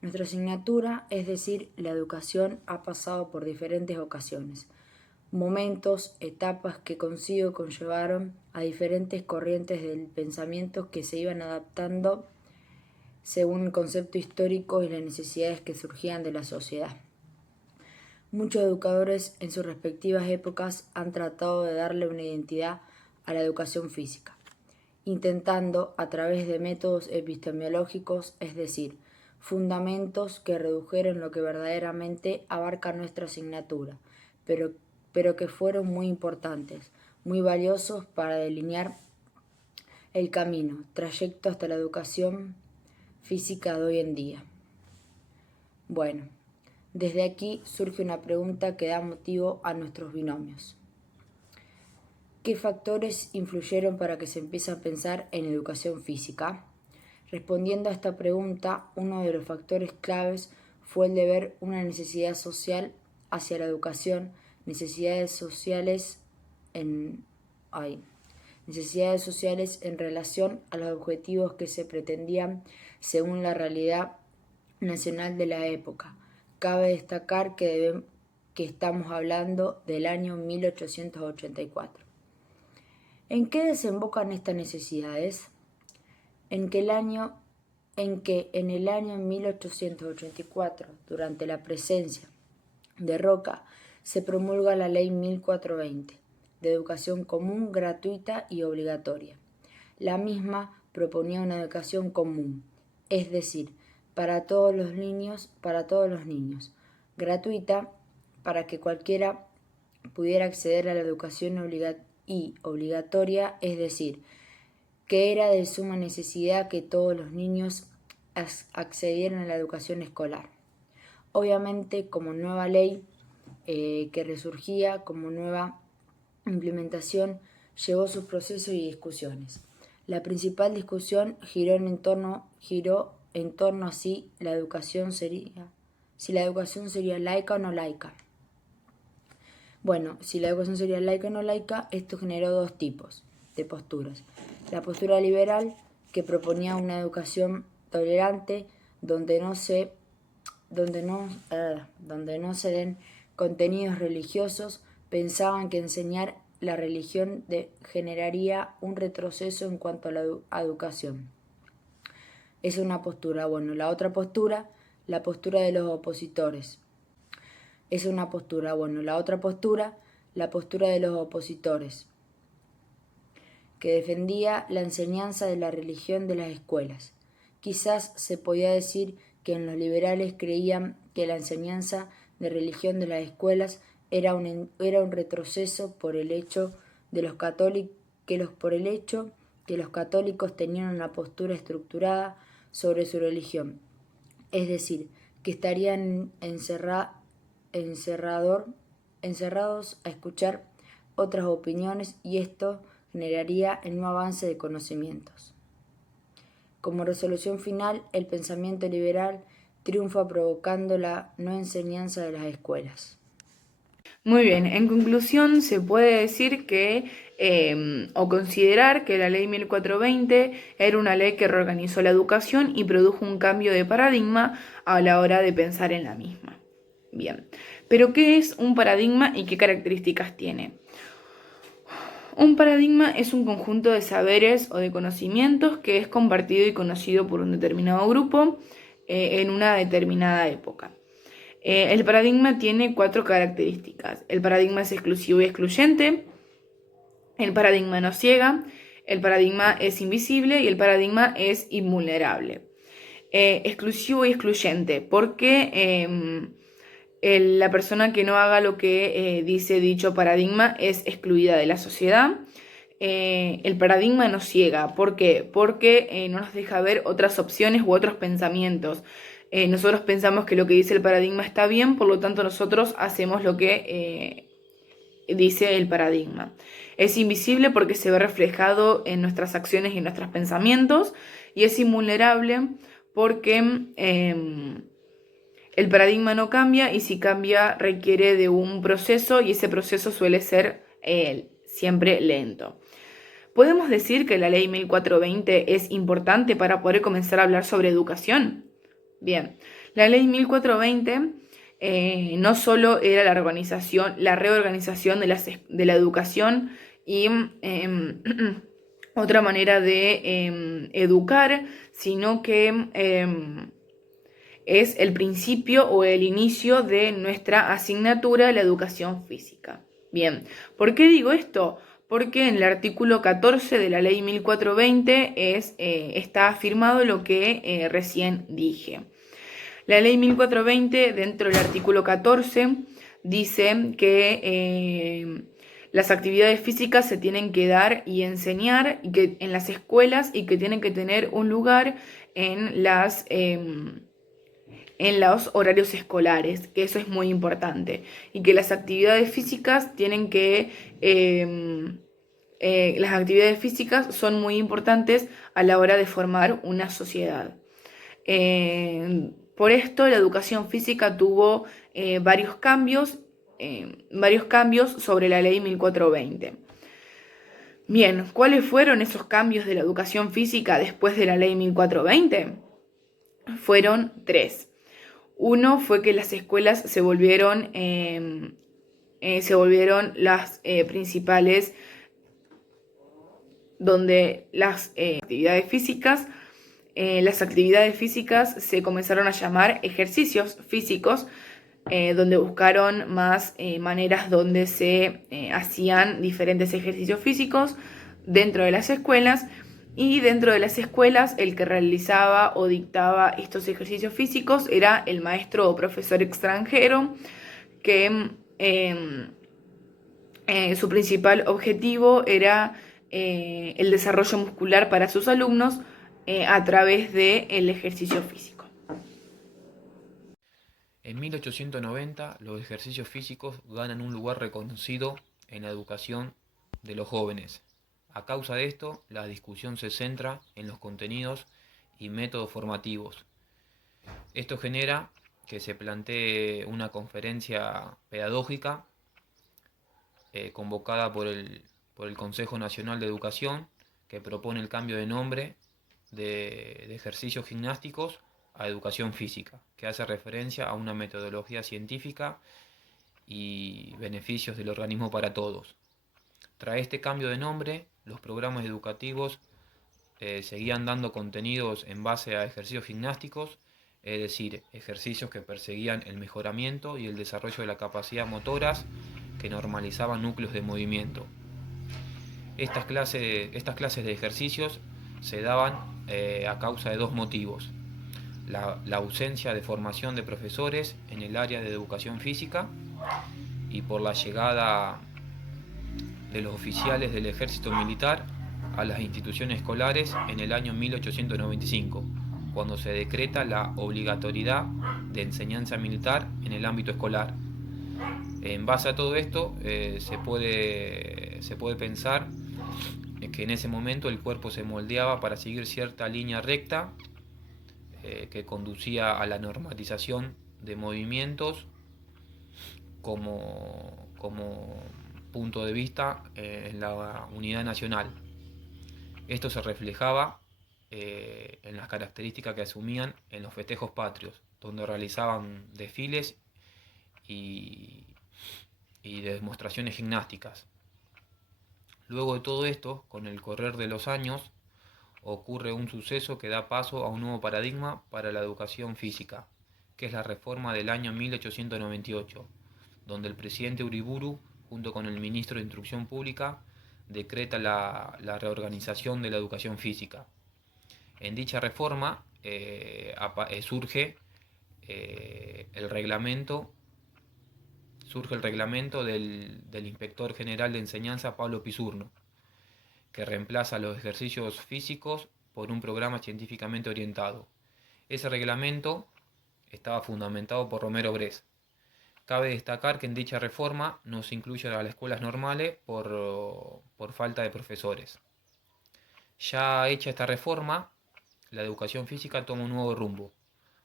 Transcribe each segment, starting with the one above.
Nuestra asignatura, es decir, la educación, ha pasado por diferentes ocasiones, momentos, etapas que consigo conllevaron a diferentes corrientes del pensamiento que se iban adaptando según el concepto histórico y las necesidades que surgían de la sociedad. Muchos educadores en sus respectivas épocas han tratado de darle una identidad a la educación física, intentando a través de métodos epistemológicos, es decir, fundamentos que redujeron lo que verdaderamente abarca nuestra asignatura, pero que fueron muy importantes, muy valiosos para delinear el camino, trayecto hasta la educación física de hoy en día. Bueno, desde aquí surge una pregunta que da motivo a nuestros binomios. ¿Qué factores influyeron para que se empiece a pensar en educación física? Respondiendo a esta pregunta, uno de los factores claves fue el de ver una necesidad social hacia la educación, necesidades sociales en relación a los objetivos que se pretendían según la realidad nacional de la época. Cabe destacar que estamos hablando del año 1884. ¿En qué desembocan estas necesidades? En que en el año 1884, durante la presencia de Roca, se promulga la Ley 1420, de educación común, gratuita y obligatoria. La misma proponía una educación común, es decir, para todos los niños, gratuita para que cualquiera pudiera acceder a la educación obligatoria, es decir, que era de suma necesidad que todos los niños accedieran a la educación escolar. Obviamente, como nueva ley que resurgía, como nueva implementación, llevó sus procesos y discusiones. La principal discusión giró en torno a si la educación sería laica o no laica. Bueno, si la educación sería laica o no laica, esto generó dos tipos de posturas. La postura liberal, que proponía una educación tolerante donde no se den contenidos religiosos, pensaban que enseñar la religión generaría un retroceso en cuanto a la educación. Esa es una postura. Bueno, la otra postura, la postura de los opositores. Es una postura. Bueno, la otra postura, la postura de los opositores, que defendía la enseñanza de la religión de las escuelas. Quizás se podía decir que los liberales creían que la enseñanza de religión de las escuelas era un retroceso por el hecho que los católicos tenían una postura estructurada sobre su religión, es decir, que estarían encerrados a escuchar otras opiniones, y esto generaría el no avance de conocimientos. Como resolución final, el pensamiento liberal triunfa provocando la no enseñanza de las escuelas. Muy bien, en conclusión se puede decir que o considerar que la ley 1420 era una ley que reorganizó la educación y produjo un cambio de paradigma a la hora de pensar en la misma. Bien, pero ¿qué es un paradigma y qué características tiene? Un paradigma es un conjunto de saberes o de conocimientos que es compartido y conocido por un determinado grupo en una determinada época. El paradigma tiene 4 características. El paradigma es exclusivo y excluyente, el paradigma no ciega, el paradigma es invisible y el paradigma es invulnerable. Exclusivo y excluyente, porque la persona que no haga lo que dice dicho paradigma es excluida de la sociedad. El paradigma nos ciega. ¿Por qué? Porque no nos deja ver otras opciones u otros pensamientos. Nosotros pensamos que lo que dice el paradigma está bien, por lo tanto nosotros hacemos lo que dice el paradigma. Es invisible porque se ve reflejado en nuestras acciones y en nuestros pensamientos, y es invulnerable porque el paradigma no cambia, y si cambia requiere de un proceso, y ese proceso suele ser siempre lento. ¿Podemos decir que la ley 1420 es importante para poder comenzar a hablar sobre educación? Bien, La ley 1420 no solo era la reorganización de la educación y otra manera de educar, sino que es el principio o el inicio de nuestra asignatura, la educación física. Bien, ¿por qué digo esto? Porque en el artículo 14 de la ley 1420 está afirmado lo que recién dije. La ley 1420, dentro del artículo 14, dice que las actividades físicas se tienen que dar y enseñar y que en las escuelas y que tienen que tener un lugar en los horarios escolares, que eso es muy importante, y que las actividades físicas las actividades físicas son muy importantes a la hora de formar una sociedad. Por esto, la educación física tuvo varios cambios sobre la ley 1420. Bien, ¿cuáles fueron esos cambios de la educación física después de la ley 1420? Fueron 3. Uno fue que las escuelas se volvieron las principales, donde las actividades físicas se comenzaron a llamar ejercicios físicos, donde buscaron más maneras donde se hacían diferentes ejercicios físicos dentro de las escuelas. Y dentro de las escuelas, el que realizaba o dictaba estos ejercicios físicos era el maestro o profesor extranjero, que su principal objetivo era el desarrollo muscular para sus alumnos a través del ejercicio físico. En 1890, los ejercicios físicos ganan un lugar reconocido en la educación de los jóvenes. A causa de esto, la discusión se centra en los contenidos y métodos formativos. Esto genera que se plantee una conferencia pedagógica convocada por el Consejo Nacional de Educación, que propone el cambio de nombre de ejercicios gimnásticos a educación física, que hace referencia a una metodología científica y beneficios del organismo para todos. Tras este cambio de nombre, los programas educativos seguían dando contenidos en base a ejercicios gimnásticos, es decir, ejercicios que perseguían el mejoramiento y el desarrollo de la capacidad motoras, que normalizaban núcleos de movimiento. Estas clases de ejercicios se daban a causa de dos motivos: la ausencia de formación de profesores en el área de educación física y por la llegada de los oficiales del ejército militar a las instituciones escolares en el año 1895, cuando se decreta la obligatoriedad de enseñanza militar en el ámbito escolar. En base a todo esto, se puede pensar que en ese momento el cuerpo se moldeaba para seguir cierta línea recta que conducía a la normalización de movimientos como punto de vista en la unidad nacional. Esto se reflejaba en las características que asumían en los festejos patrios, donde realizaban desfiles y demostraciones gimnásticas. Luego de todo esto, con el correr de los años, ocurre un suceso que da paso a un nuevo paradigma para la educación física, que es la reforma del año 1898, donde el presidente Uriburu, junto con el ministro de Instrucción Pública, decreta la reorganización de la educación física. En dicha reforma surge el reglamento del Inspector General de Enseñanza, Pablo Pisurno, que reemplaza los ejercicios físicos por un programa científicamente orientado. Ese reglamento estaba fundamentado por Romero Bress. Cabe destacar que en dicha reforma no se incluyen a las escuelas normales por falta de profesores. Ya hecha esta reforma, la educación física toma un nuevo rumbo.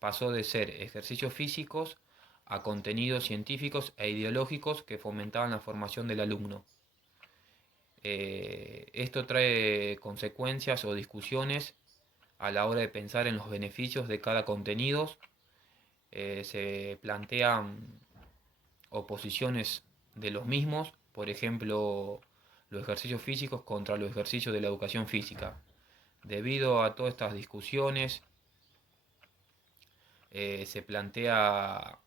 Pasó de ser ejercicios físicos a contenidos científicos e ideológicos que fomentaban la formación del alumno. Esto trae consecuencias o discusiones a la hora de pensar en los beneficios de cada contenido se plantean oposiciones de los mismos, por ejemplo, los ejercicios físicos contra los ejercicios de la educación física. Debido a todas estas discusiones, se plantea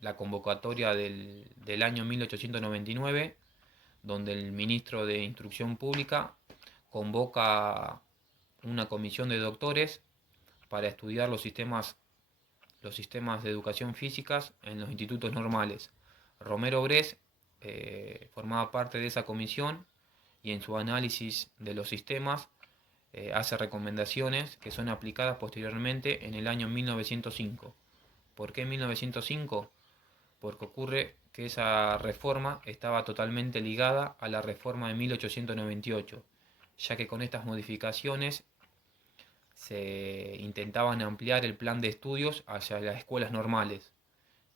la convocatoria del año 1899, donde el ministro de Instrucción Pública convoca una comisión de doctores para estudiar los sistemas de educación físicas en los institutos normales. Romero Bres formaba parte de esa comisión y en su análisis de los sistemas hace recomendaciones que son aplicadas posteriormente en el año 1905. ¿Por qué 1905? Porque ocurre que esa reforma estaba totalmente ligada a la reforma de 1898, ya que con estas modificaciones se intentaban ampliar el plan de estudios hacia las escuelas normales,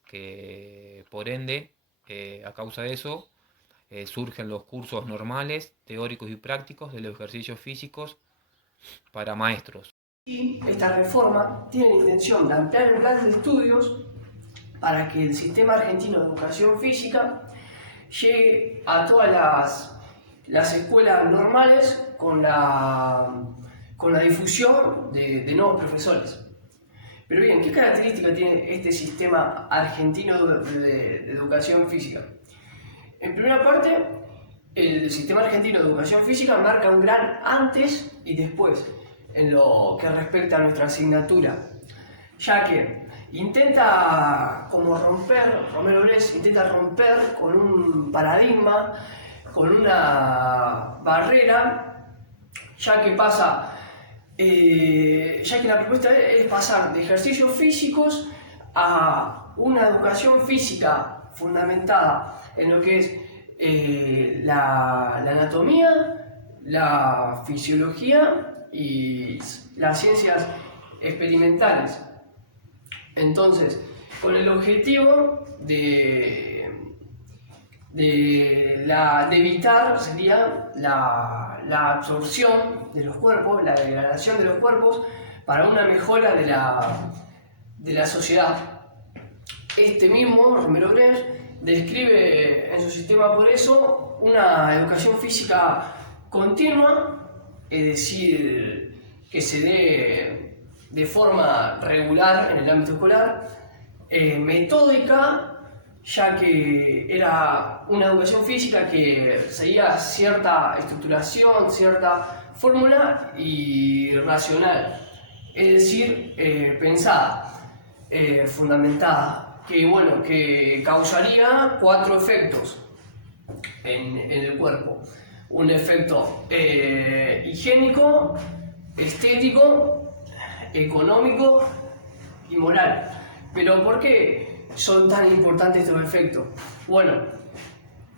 que por ende, a causa de eso, surgen los cursos normales, teóricos y prácticos de los ejercicios físicos para maestros. Y esta reforma tiene la intención de ampliar el plan de estudios para que el sistema argentino de educación física llegue a todas las escuelas normales con la difusión de nuevos profesores. Pero bien, ¿qué características tiene este sistema argentino de educación física? En primera parte, el sistema argentino de educación física marca un gran antes y después en lo que respecta a nuestra asignatura, ya que Romero Bres intenta romper con un paradigma, con una barrera, ya que la propuesta es pasar de ejercicios físicos a una educación física fundamentada en lo que es la anatomía, la fisiología y las ciencias experimentales. Entonces, con el objetivo de evitar sería la absorción de los cuerpos, la degradación de los cuerpos para una mejora de la sociedad. Este mismo, Romero Bres, describe en su sistema por eso una educación física continua, es decir, que se dé de forma regular en el ámbito escolar, metódica, ya que era una educación física que seguía cierta estructuración, cierta fórmula y racional, es decir, pensada, fundamentada, que causaría 4 efectos en el cuerpo. Un efecto higiénico, estético, económico y moral. Pero ¿por qué son tan importantes estos efectos? Bueno,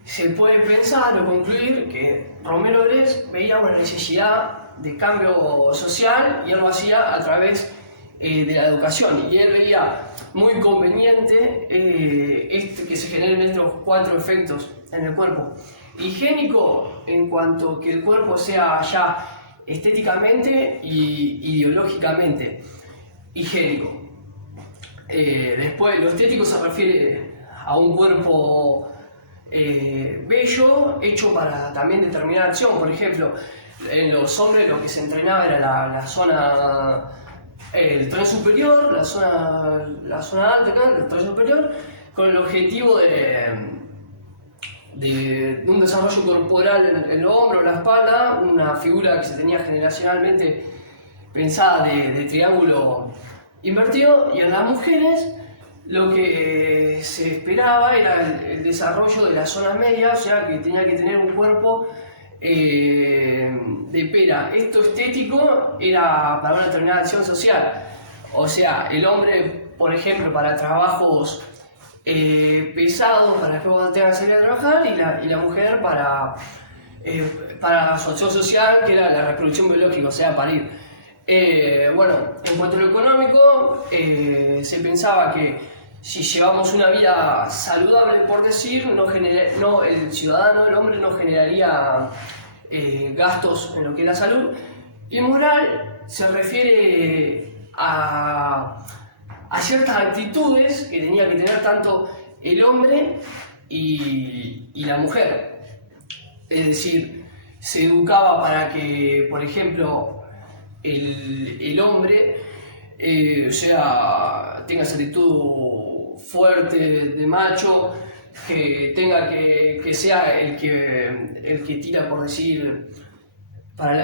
se puede pensar o concluir que Romero Bres veía una necesidad de cambio social y él lo hacía a través de la educación, y él veía muy conveniente que se generen estos 4 efectos en el cuerpo. Higiénico, en cuanto que el cuerpo sea ya estéticamente y ideológicamente higiénico. Después, lo estético se refiere a un cuerpo bello, hecho para también determinada acción. Por ejemplo, en los hombres lo que se entrenaba era la zona, el tren superior, la zona alta acá, el tren superior, con el objetivo de un desarrollo corporal en el hombro, la espalda, una figura que se tenía generacionalmente pensada de triángulo invertido. Y en las mujeres lo que se esperaba era el desarrollo de las zonas medias, o sea que tenía que tener un cuerpo de pera. Esto estético era para una determinada acción social, o sea, el hombre, por ejemplo, para trabajos pesados, para después cuando tenga que salir a trabajar, y la mujer para su acción social, que era la reproducción biológica, o sea, parir. Bueno, en cuanto a lo económico, se pensaba que si llevamos una vida saludable, por decir, el ciudadano, el hombre, no generaría gastos en lo que es la salud. Y moral se refiere a a ciertas actitudes que tenía que tener tanto el hombre y la mujer. Es decir, se educaba para que, por ejemplo, el hombre tenga esa actitud fuerte de macho, que sea el que tira, por decir,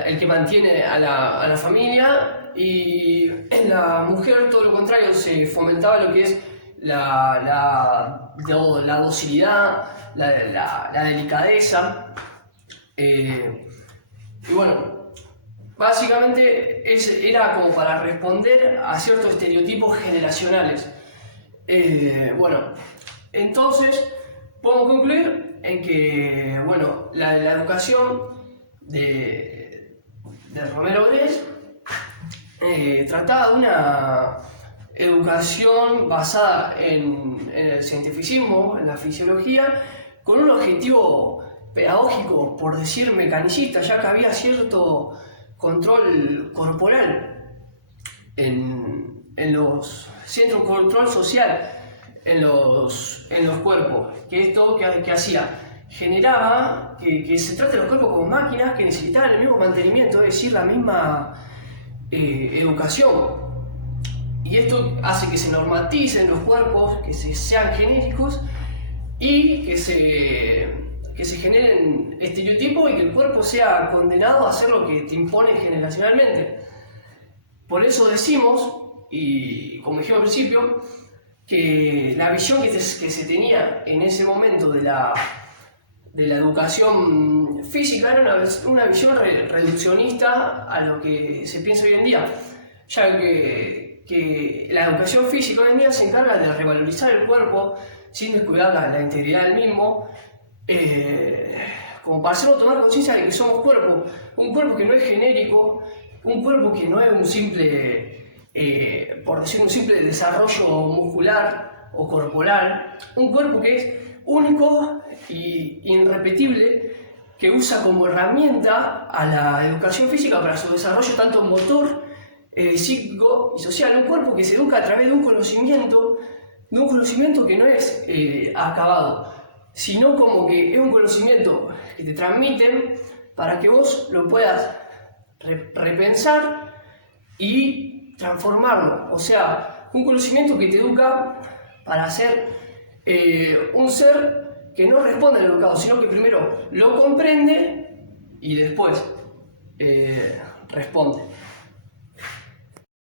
el que mantiene a la familia, y en la mujer todo lo contrario, se fomentaba lo que es la docilidad, la delicadeza. Y bueno, básicamente era como para responder a ciertos estereotipos generacionales. Bueno, entonces podemos concluir en que, bueno, la educación de Romero Bres trataba de una educación basada en el cientificismo, en la fisiología, con un objetivo pedagógico, por decir mecanicista, ya que había cierto control corporal en los centros de control social, en los cuerpos. Que esto que hacía generaba que se trate de los cuerpos como máquinas que necesitaban el mismo mantenimiento, es decir, la misma educación. Y esto hace que se normaticen los cuerpos, que sean genéricos y que se generen estereotipos y que el cuerpo sea condenado a hacer lo que te impone generacionalmente. Por eso decimos, y como dije al principio, que la visión que se tenía en ese momento de la educación física era una visión reduccionista a lo que se piensa hoy en día, ya que la educación física hoy en día se encarga de revalorizar el cuerpo sin descuidar la integridad del mismo, como para hacerlo tomar conciencia de que somos un cuerpo que no es genérico, un cuerpo que no es un simple, por decir, un simple desarrollo muscular o corporal, un cuerpo que es único e irrepetible, que usa como herramienta a la educación física para su desarrollo tanto motor, psíquico y social, un cuerpo que se educa a través de un conocimiento que no es acabado, sino como que es un conocimiento que te transmiten para que vos lo puedas repensar y transformarlo. O sea, un conocimiento que te educa para ser un ser que no responde al educado, sino que primero lo comprende y después responde.